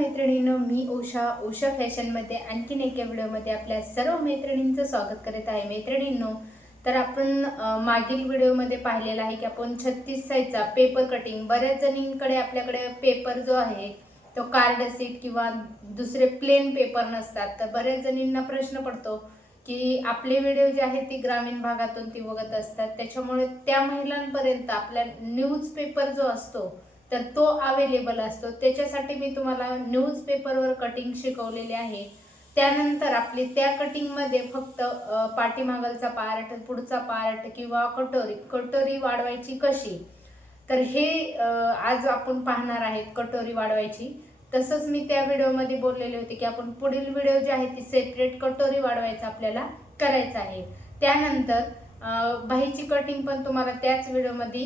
मैत्रिणींनो मी उषा उषा फॅशनमध्ये आणखीन एका व्हिडिओमध्ये आपल्या सर्व मैत्रिणींचं स्वागत करत आहे. मैत्रिणींनो तर आपण मागील व्हिडिओमध्ये पाहिलेलं आहे की आपण छत्तीस साईजचा पेपर कटिंग बऱ्याच जणींकडे आपल्याकडे पेपर जो आहे तो कार्ड असेल किंवा दुसरे प्लेन पेपर नसतात. तर बऱ्याच जणींना प्रश्न पडतो की आपले व्हिडिओ जे आहेत ती ग्रामीण भागातून ती बघत असतात. त्याच्यामुळे त्या महिलांपर्यंत आपल्या न्यूज पेपर जो असतो तर तो अवेलेबल असतो. त्याच्यासाठी मी तुम्हाला न्यूजपेपरवर कटिंग शिकवलेले आहे. त्यानंतर आपली त्या कटिंगमध्ये फक्त पाठीमागलचा पार्ट पुढचा पार्ट किंवा कटोरी कटोरी वाढवायची कशी? तर हे आज आपण पाहणार आहेत कटोरी वाढवायची. तसंच मी त्या व्हिडिओमध्ये बोललेले होते की आपण पुढील व्हिडिओ जे आहे ती सेपरेट कटोरी वाढवायचा आपल्याला करायचा आहे. त्यानंतर बाईची बाहीची कटिंग पण तुम्हाला त्याच व्हिडिओमध्ये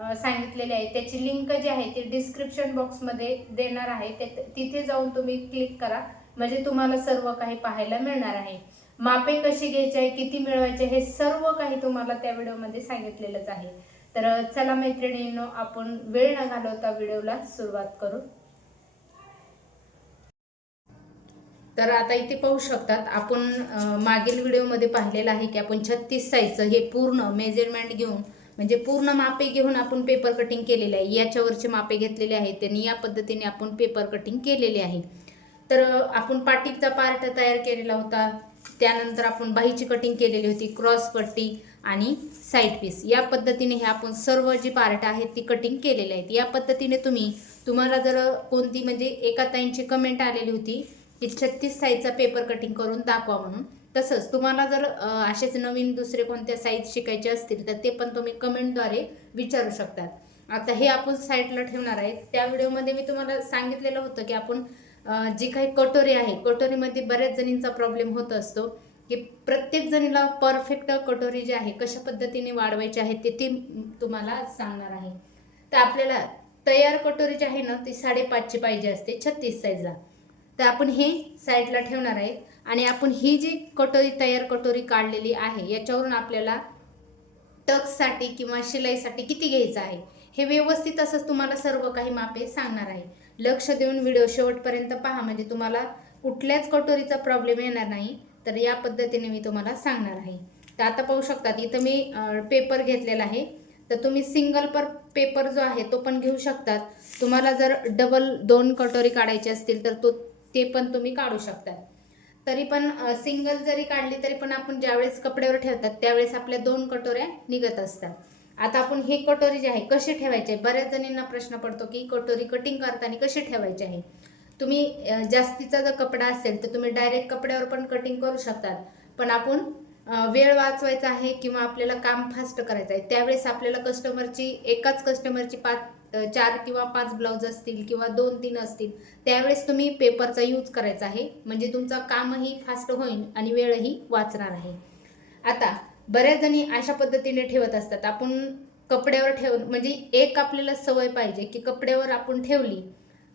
सांगितलेली आहे. त्याची लिंक जी आहे ती डिस्क्रिप्शन बॉक्समध्ये देणार आहे. ते- तिथे जाऊन तुम्ही क्लिक करा. म्हणजे तुम्हाला सर्व काही पाहायला मिळणार आहे. मापे कशी घ्यायची आहे किती मिळवायचे हे सर्व काही तुम्हाला त्या व्हिडिओमध्ये सांगितलेलंच आहे. तर चला मैत्रिणींनो आपण वेळ न घालवता व्हिडिओला सुरुवात करू. तर आता इथे पाहू शकतात आपण मागील व्हिडिओमध्ये पाहिलेलं आहे की आपण छत्तीस साईजचं हे पूर्ण मेजरमेंट घेऊन म्हणजे पूर्ण मापे घेऊन आपण पेपर कटिंग केलेले आहे. याच्यावरचे मापे घेतलेले आहेत त्यांनी या पद्धतीने आपण पेपर कटिंग केलेले आहे. तर आपण पाटीचा पार्ट तयार केलेला होता. त्यानंतर आपण बाहीची कटिंग केलेली होती क्रॉस पट्टी आणि साईड पीस या पद्धतीने हे आपण सर्व जी पार्ट आहेत ती कटिंग केलेली आहेत. या पद्धतीने तुम्ही तुम्हाला जर कोणती म्हणजे एका ताईंची कमेंट आलेली होती की छत्तीस साईजचा पेपर कटिंग करून दाखवा म्हणून तसंच तुम्हाला जर असेच नवीन दुसरे कोणत्या साईज शिकायचे असतील तर ते पण तुम्ही कमेंटद्वारे विचारू शकतात. आता हे आपण साईडला ठेवणार आहे त्या व्हिडिओमध्ये मी तुम्हाला सांगितलेलं होतं की आपण जी काही कटोरी आहे कटोरीमध्ये बऱ्याच जणींचा प्रॉब्लेम होत असतो की प्रत्येक जणीला परफेक्ट कटोरी जी आहे कशा पद्धतीने वाढवायची आहे ते ती तुम्हाला सांगणार आहे. तर आपल्याला तयार कटोरी जी आहे ना ती साडेपाचची पाहिजे असते छत्तीस साईजला तर आपण हे साईडला ठेवणार आहे. आणि आपण ही जी कटोरी तयार कटोरी काढलेली आहे याच्यावरून आपल्याला टक्ससाठी किंवा शिलाईसाठी किती घ्यायचं आहे? हे व्यवस्थित असंच तुम्हाला सर्व काही मापे सांगणार आहे. लक्ष देऊन व्हिडिओ शेवटपर्यंत पहा म्हणजे तुम्हाला कुठल्याच कटोरीचा प्रॉब्लेम येणार नाही तर या पद्धतीने मी तुम्हाला सांगणार आहे. तर आता पाहू शकतात इथं मी पेपर घेतलेला आहे. तर तुम्ही सिंगल पर पेपर जो आहे तो पण घेऊ शकतात तुम्हाला जर डबल दोन कटोरी काढायची असतील तर तो ते पण तुम्ही काढू शकता. तरी पण सिंगल जरी काढली तरी पण आपण ज्यावेळेस कपड्यावर ठेवतात त्यावेळेस आपल्या दोन कटोऱ्या निघत असतात. आता आपण हे कटोरी जे आहे कशी ठेवायचे आहे? बऱ्याच जणींना प्रश्न पडतो की कटोरी कटिंग करताना कशी ठेवायची आहे? तुम्ही जास्तीचा जर कपडा असेल तर तुम्ही डायरेक्ट कपड्यावर पण कटिंग करू शकतात. पण आपण वेळ वाचवायचा आहे किंवा आपल्याला काम फास्ट करायचं आहे त्यावेळेस आपल्याला कस्टमरची एकाच कस्टमरची पाच चार किंवा पाच ब्लाऊज असतील किंवा दोन तीन असतील त्यावेळेस तुम्ही पेपरचा यूज करायचा आहे. म्हणजे तुमचं कामही फास्ट होईल आणि वेळही वाचणार आहे. आता बऱ्याच जणी अशा पद्धतीने ठेवत असतात. आपण कपड्यावर ठेव म्हणजे एक आपल्याला सवय पाहिजे की कपड्यावर आपण ठेवली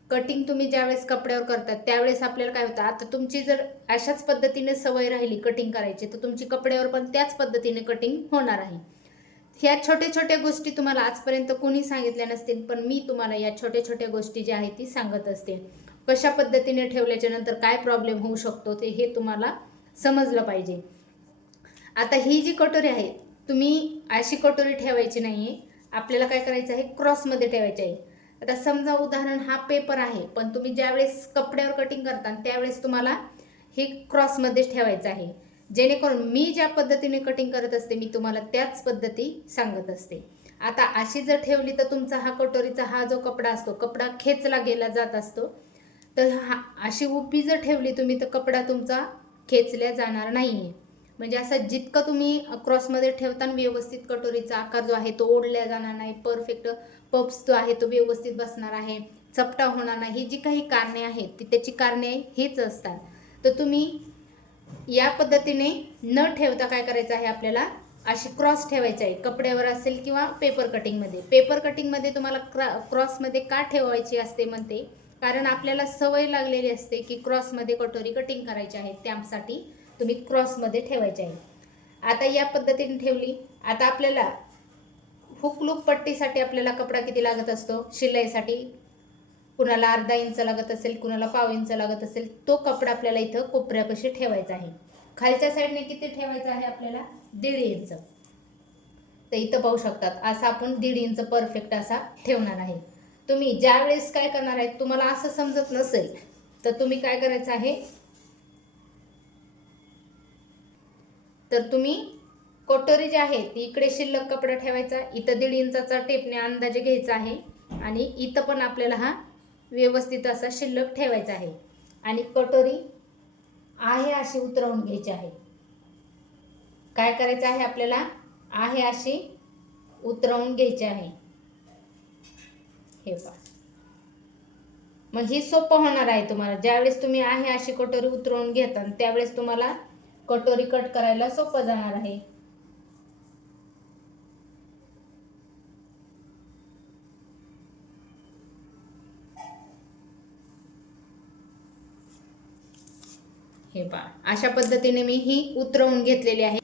कटिंग तुम्ही ज्यावेळेस कपड्यावर करतात त्यावेळेस आपल्याला काय होतं? आता तुमची जर अशाच पद्धतीने सवय राहिली कटिंग करायची तर तुमची कपड्यावर पण त्याच पद्धतीने कटिंग होणार आहे. ह्या छोट्या छोट्या गोष्टी तुम्हाला आजपर्यंत कोणी सांगितल्या नसतील पण मी तुम्हाला या छोट्या छोट्या गोष्टी ज्या आहेत ती सांगत असते. कशा पद्धतीने ठेवल्याच्या नंतर काय प्रॉब्लेम होऊ शकतो ते हे तुम्हाला समजलं पाहिजे. आता ही जी कटोरी आहे तुम्ही अशी कटोरी ठेवायची नाही आहे आपल्याला काय करायचं आहे? क्रॉसमध्ये ठेवायची आहे. आता समजा उदाहरण हा पेपर आहे पण तुम्ही ज्यावेळेस कपड्यावर कटिंग करता त्यावेळेस तुम्हाला हे क्रॉसमध्येच ठेवायचं आहे. जेणेकरून मी ज्या पद्धतीने कटिंग करत असते मी तुम्हाला त्याच पद्धती सांगत असते. आता अशी जर ठेवली तर तुमचा हा कटोरीचा हा जो कपडा असतो कपडा खेचला गेला जात असतो. तर हा अशी उभी जर ठेवली तुम्ही तर कपडा तुमचा खेचल्या जाणार नाही आहे म्हणजे असं जितकं तुम्ही क्रॉसमध्ये ठेवताना व्यवस्थित कटोरीचा आकार जो आहे तो ओढल्या जाणार नाही. परफेक्ट पप्स जो आहे तो व्यवस्थित बसणार आहे. चपटा होणार नाही. ही जी काही कारणे आहेत ती त्याची कारणे हेच असतात. तर तुम्ही या पद्धतीने न ठेवता काय करायचं आहे आपल्याला? अशी क्रॉस ठेवायची आहे. कपड्यावर असेल किंवा पेपर कटिंगमध्ये पेपर कटिंगमध्ये तुम्हाला क्रा क्रॉसमध्ये का ठेवायची असते म्हणते? कारण आपल्याला सवय लागलेली असते की क्रॉसमध्ये कटोरी कटिंग करायची आहे. त्यासाठी तुम्ही क्रॉसमध्ये ठेवायचे आहे. आता या पद्धतीने ठेवली. आता आपल्याला हुकलूक पट्टीसाठी आपल्याला कपडा किती लागत असतो? शिलाईसाठी कुणाला अर्धा इंच लागत असेल कुणाला पाव इंच लागत असेल तो कपडा आपल्याला इथं कोपऱ्यापाशी ठेवायचा आहे. खालच्या साईडने किती ठेवायचं आहे आपल्याला? दीड इंच. तर इथं पाहू शकतात असा आपण दीड इंच परफेक्ट असा ठेवणार आहे. तुम्ही ज्या वेळेस काय करणार आहे तुम्हाला असं समजत नसेल तर तुम्ही काय करायचं आहे? तर तुम्ही कोटोरी जी आहे ती इकडे शिल्लक कपडा ठेवायचा इथं दीड इंचाचा टेपने अंदाजे घ्यायचा आहे. आणि इथं पण आपल्याला हा व्यवस्थित असा शिल्लक ठेवायचा आहे. आणि कटोरी आहे अशी उतरवून घ्यायची आहे. काय करायचं आहे आपल्याला? आहे अशी उतरवून घ्यायची आहे. हे पहा. मग ही सोपं होणार आहे तुम्हाला. ज्यावेळेस तुम्ही आहे अशी कटोरी उतरवून घेता त्यावेळेस तुम्हाला कटोरी कट करायला सोपं जाणार आहे. हे पहा. अशा पद्धतीने मी ही उतरवून घेतलेली आहे.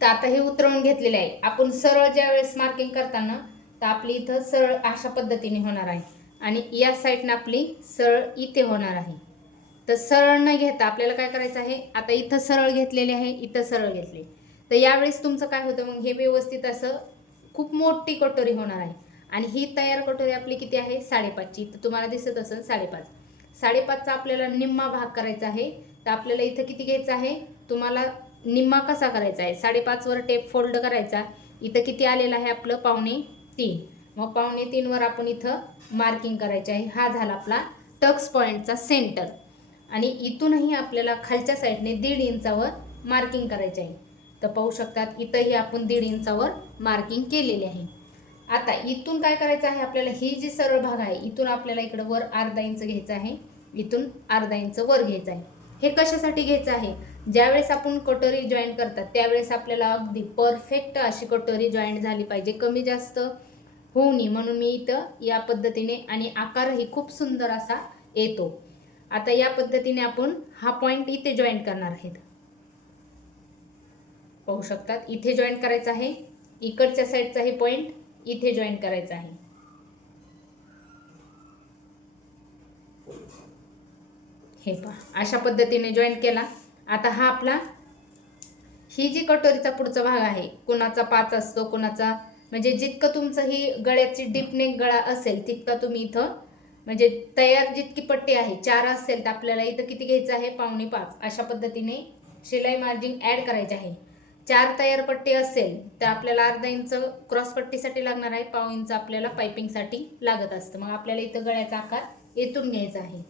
तर आता हे उतरवून घेतलेले आहे. आपण सरळ ज्या वेळेस मार्किंग करताना तर आपली इथं सरळ अशा पद्धतीने होणार आहे. आणि या साईडनं आपली सरळ इथे होणार आहे. तर सरळ न घेता आपल्याला काय करायचं आहे? आता इथं सरळ घेतलेले आहे इथं सरळ घेतले. तर यावेळेस तुमचं काय होतं? मग हे व्यवस्थित असं खूप मोठी कटोरी होणार आहे. आणि ही तयार कटोरी आपली किती आहे? साडेपाचची. तर तुम्हाला दिसत असेल साडेपाच. साडेपाचचा आपल्याला निम्मा भाग करायचा आहे. तर आपल्याला इथं किती घ्यायचं आहे? तुम्हाला निम्मा कसा करायचा आहे? साडेपाचवर टेप फोल्ड करायचा. इथं किती आलेलं आहे आपलं? पावणे तीन. मग पावणे तीनवर आपण इथं मार्किंग करायचे आहे. हा झाला आपला टक्स पॉईंटचा सेंटर आणि इथूनही आपल्याला खालच्या साईडने दीड इंचावर मार्किंग करायचे आहे. तर पाहू शकतात इथंही आपण दीड इंचावर मार्किंग केलेली आहे. आता इथून काय करायचं आहे आपल्याला? ही जी सरळ भाग आहे इथून आपल्याला इकडं वर अर्धा इंच घ्यायचं आहे. इथून अर्धा इंच वर घ्यायचं आहे. हे कशासाठी घ्यायचं आहे? ज्यावेळेस आपण कटोरी जॉईन करतात त्यावेळेस आपल्याला अगदी परफेक्ट अशी कटोरी जॉईंट झाली पाहिजे. कमी जास्त होऊ नये म्हणून मी इथं या पद्धतीने आणि आकारही खूप सुंदर असा येतो. आता या पद्धतीने आपण हा पॉईंट इथे जॉईंट करणार आहेत. पाहू शकतात? इथे जॉईंट करायचं आहे. इकडच्या साईडचा हे पॉईंट इथे जॉईन करायचं आहे. हे पहा अशा पद्धतीने जॉईन केला. आता हा आपला ही जी कटोरीचा पुढचा भाग आहे कुणाचा पाच असतो कुणाचा म्हणजे जितकं तुमचं ही गळ्याची डीपनेक गळा असेल तितका तुम्ही इथं म्हणजे तयार जितकी पट्टी आहे चार असेल तर आपल्याला इथं किती घ्यायचं आहे? पावणे पाच. अशा पद्धतीने शिलाई मार्जिन ॲड करायचे आहे. चार तयार पट्टी असेल तर आपल्याला अर्धा इंच क्रॉस पट्टीसाठी लागणार आहे पाव इंच आपल्याला पायपिंगसाठी लागत असतं. मग आपल्याला इथं गळ्याचा आकार येथून घ्यायचा आहे.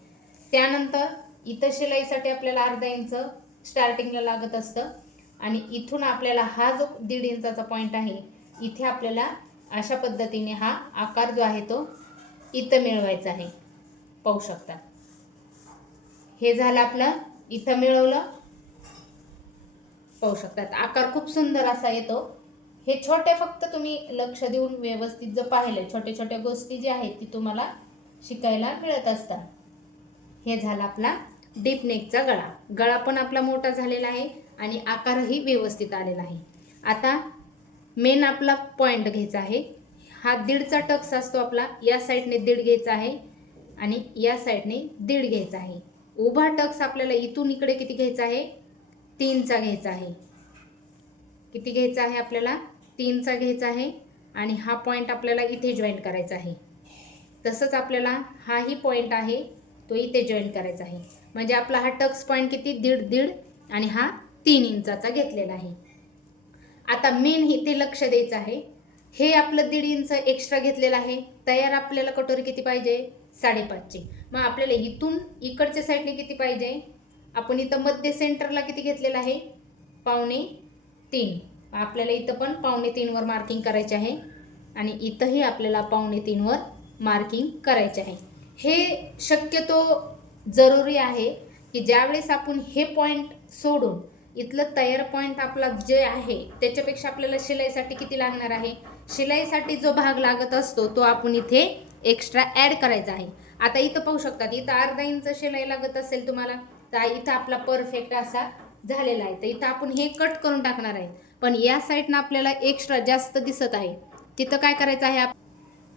त्यानंतर इथं शिलाईसाठी आपल्याला अर्धा इंच स्टार्टिंगला लागत असतं. आणि इथून आपल्याला हा जो दीड इंचाचा पॉईंट आहे इथे आपल्याला अशा पद्धतीने हा आकार जो आहे तो इथं मिळवायचा आहे. पाहू शकता. हे झालं आपलं इथं मिळवलं. पाहू शकतात आकार खूप सुंदर असा येतो. हे छोटे फक्त तुम्ही लक्ष देऊन व्यवस्थित जर पाहिलं छोट्या छोट्या गोष्टी ज्या आहेत ती तुम्हाला शिकायला मिळत असतात. हे झाला आपला डीप नेकचा गळा. गळा पण आपला मोठा झालेला आहे आणि आकारही व्यवस्थित आलेला आहे. आता मेन आपला पॉईंट घ्यायचा आहे. हा दीडचा टक्स असतो आपला. या साईडने दीड घ्यायचा आहे आणि या साईडने दीड घ्यायचा आहे. उभा टक्स आपल्याला इथून इकडे किती घ्यायचा आहे? तीनचा घ्यायचा आहे. किती घ्यायचा आहे आपल्याला? तीनचा घ्यायचा आहे आणि हा पॉईंट आपल्याला इथे जॉईन करायचा आहे. तसंच आपल्याला हाही पॉईंट आहे तो इथे जॉईन करायचा आहे. म्हणजे आपला हा टक्स पॉईंट किती? दीड दीड आणि हा तीन इंचाचा घेतलेला आहे. आता मेन इथे लक्ष द्यायचं आहे. हे आपलं दीड इंच एक्स्ट्रा घेतलेलं आहे. तयार आपल्याला कटोरी किती पाहिजे? साडेपाचची मग आपल्याला इथून इकडच्या साईडने किती पाहिजे? आपण इथं मध्य सेंटरला किती घेतलेलं आहे? पावणे तीन. आपल्याला इथं पण पावणे तीनवर मार्किंग करायचे आहे. आणि इथंही आपल्याला पावणे तीनवर मार्किंग करायचे आहे. हे शक्यतो जरुरी आहे की ज्यावेळेस आपण हे पॉईंट सोडून इथलं तयार पॉईंट आपला जे आहे त्याच्यापेक्षा आपल्याला शिलाईसाठी किती लागणार आहे? शिलाईसाठी जो भाग लागत असतो तो आपण इथे एक्स्ट्रा ॲड करायचा आहे. आता इथं पाहू शकतात इथं अर्धा इंच शिलाई लागत असेल तुम्हाला तर इथं आपला परफेक्ट असा झालेला आहे. तर इथं आपण हे कट करून टाकणार आहे. पण या साईडनं आपल्याला एक्स्ट्रा जास्त दिसत आहे. तिथं काय करायचं आहे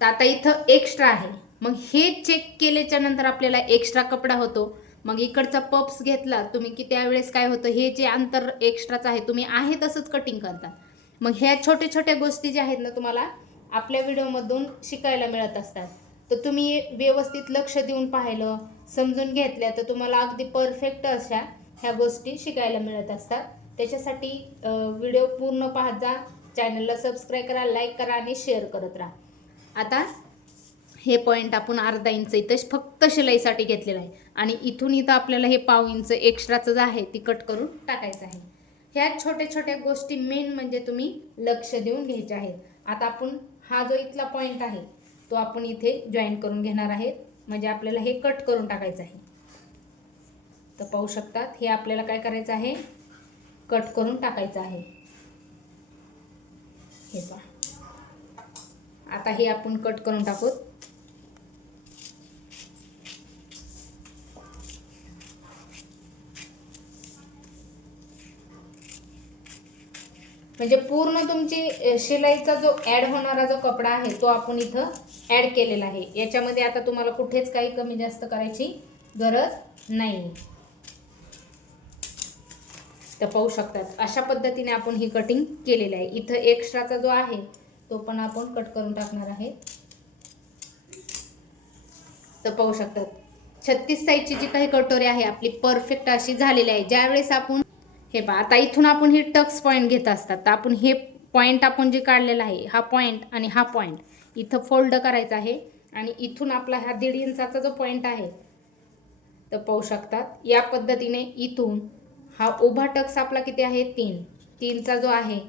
तर आता इथं एक्स्ट्रा आहे. मग हे चेक केल्याच्यानंतर आपल्याला एक्स्ट्रा कपडा होतो. मग इकडचा पप्स घेतला तुम्ही की त्यावेळेस काय होतं हे जे अंतर एक्स्ट्राचं आहे तुम्ही आहे तसंच कटिंग करता. मग ह्या छोट्या छोट्या गोष्टी ज्या आहेत ना तुम्हाला आपल्या व्हिडिओमधून शिकायला मिळत असतात. तर तुम्ही व्यवस्थित लक्ष देऊन पाहिलं समजून घेतल्या तर तुम्हाला अगदी परफेक्ट अशा ह्या गोष्टी शिकायला मिळत असतात. त्याच्यासाठी व्हिडिओ पूर्ण पाहत जा. चॅनलला सबस्क्राईब करा लाईक करा आणि शेअर करत राहा. आता हे पॉईंट आपण अर्धा इंच इथं फक्त शिलाईसाठी घेतलेलं आहे. आणि इथून इथं आपल्याला हे पाव इंच एक्स्ट्राचं जे आहे ती कट करून टाकायचं आहे. ह्या छोट्या छोट्या गोष्टी मेन म्हणजे तुम्ही लक्ष देऊन घ्यायच्या आहेत. आता आपण हा जो इथला पॉईंट आहे तो आपण इथे जॉईन करून घेणार आहेत. म्हणजे आपल्याला हे कट करून टाकायचं आहे. तर पाहू शकतात हे आपल्याला काय करायचं आहे? कट करून टाकायचं आहे. हे पहा. आता हे आपण कट करून टाकू. म्हणजे पूर्ण तुमची शिलाईचा जो ॲड होणारा जो कपडा आहे तो आपण इथं ॲड केलेला आहे. याच्यामध्ये आता तुम्हाला कुठेच काही कमी जास्त करायची गरज नाही. तर पाहू शकतात. अशा पद्धतीने आपण ही कटिंग केलेली आहे. इथं एक्स्ट्राचा जो आहे तो पण आपण कट करून टाकणार आहे. तर पाहू शकतात. छत्तीस साईजची जी काही कटोरी आहे आपली परफेक्ट अशी झालेली आहे. ज्यावेळेस आपण हे पहा आता इथून आपण हे टक्स पॉईंट घेत असतात. तर आपण हे पॉईंट आपण जे काढलेला आहे हा पॉईंट आणि हा पॉईंट इथं फोल्ड करायचं आहे. आणि इथून आपला हा दीड इंचाचा जो पॉईंट आहे तर पाहू शकतात. या पद्धतीने इथून हा उभा टक्स आपला किती आहे? तीन. तीनचा जो आहे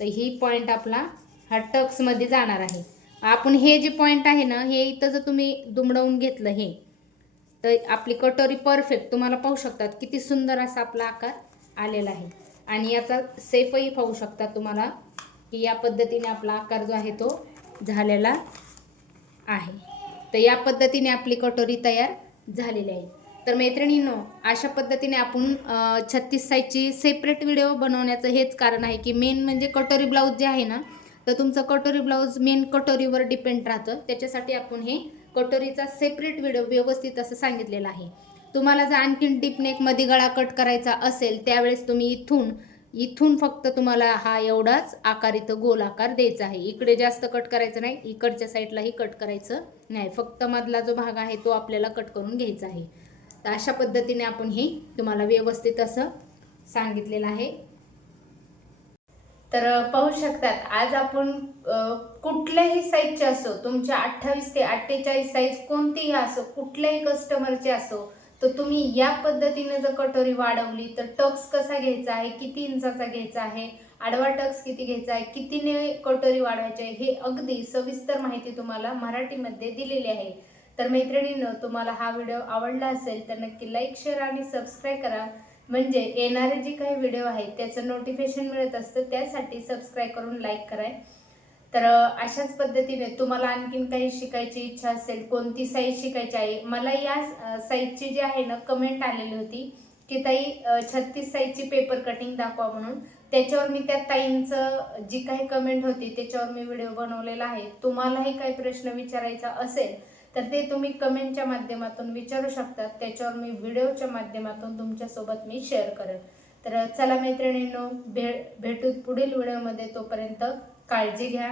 तर ही पॉईंट आपला हा टक्समध्ये जाणार आहे. आपण हे जे पॉईंट आहे ना हे इथं जर तुम्ही दुमडवून घेतलं हे तर आपली कटोरी परफेक्ट तुम्हाला पाहू शकतात किती सुंदर असा आपला आकार आलेला आहे. आणि याचा सेफही पाहू शकता तुम्हाला की या पद्धतीने आपला आकार जो आहे तो झालेला आहे. तर या पद्धतीने आपली कटोरी तयार झालेली आहे. तर मैत्रिणींनो अशा पद्धतीने आपण छत्तीस साईजची सेपरेट व्हिडिओ बनवण्याचं हेच कारण आहे की मेन म्हणजे कटोरी ब्लाऊज जे आहे ना तर तुमचं कटोरी ब्लाऊज मेन कटोरीवर डिपेंड राहतं. त्याच्यासाठी आपण हे कटोरीचा सेपरेट व्हिडिओ व्यवस्थित असं सांगितलेला आहे. तुम्हाला जर आणखीन डीप नेकमध्ये गळा कट करायचा असेल त्यावेळेस तुम्ही इथून इथून फक्त तुम्हाला हा एवढाच आकार इथं गोल आकार द्यायचा आहे. इकडे जास्त कट करायचं नाही इकडच्या साईडलाही कट करायचं नाही. फक्त मधला जो भाग आहे तो आपल्याला कट करून घ्यायचा आहे. तर अशा पद्धतीने आपण हे तुम्हाला व्यवस्थित असं सांगितलेलं आहे. तर पाहू शकतात आज आपण कुठल्याही साईजचे असो तुमच्या अठ्ठावीस ते अठ्ठेचाळीस साईज कोणतीही असो कुठल्याही कस्टमरचे असो तर तुम्ही या पद्धतीने जर कटोरी वाढवली तर टक्स कसा घ्यायचा आहे? किती इंचाचा घ्यायचा आहे? आडवा टक्स किती घ्यायचा आहे? कितीने कटोरी वाढवायची आहे? हे अगदी सविस्तर माहिती तुम्हाला मराठीमध्ये दिलेली आहे. तर मैत्रिणीनं तुम्हाला हा व्हिडिओ आवडला असेल तर नक्की लाईक शेअर आणि सबस्क्राईब करा. म्हणजे येणारे जे काही व्हिडिओ आहेत त्याचं नोटिफिकेशन मिळत असतं त्यासाठी सबस्क्राईब करून लाईक कराय. तर अशाच पद्धतीने तुम्हाला आणखीन काही शिकायची इच्छा असेल कोणती साईज शिकायची आहे मला या साईजची जी आहे ना कमेंट आलेली होती की ताई छत्तीस साईजची पेपर कटिंग दाखवा म्हणून. त्याच्यावर मी त्या ताईंचं जी काही कमेंट होती त्याच्यावर मी व्हिडिओ बनवलेला आहे. तुम्हालाही काही प्रश्न विचारायचा असेल तर ते तुम्ही कमेंटच्या माध्यमातून विचारू शकतात त्याच्यावर मी व्हिडिओच्या माध्यमातून तुमच्यासोबत मी शेअर करेन तर चला मैत्रिणींनो भे भेटू पुढील व्हिडिओमध्ये तोपर्यंत. काळजी घ्या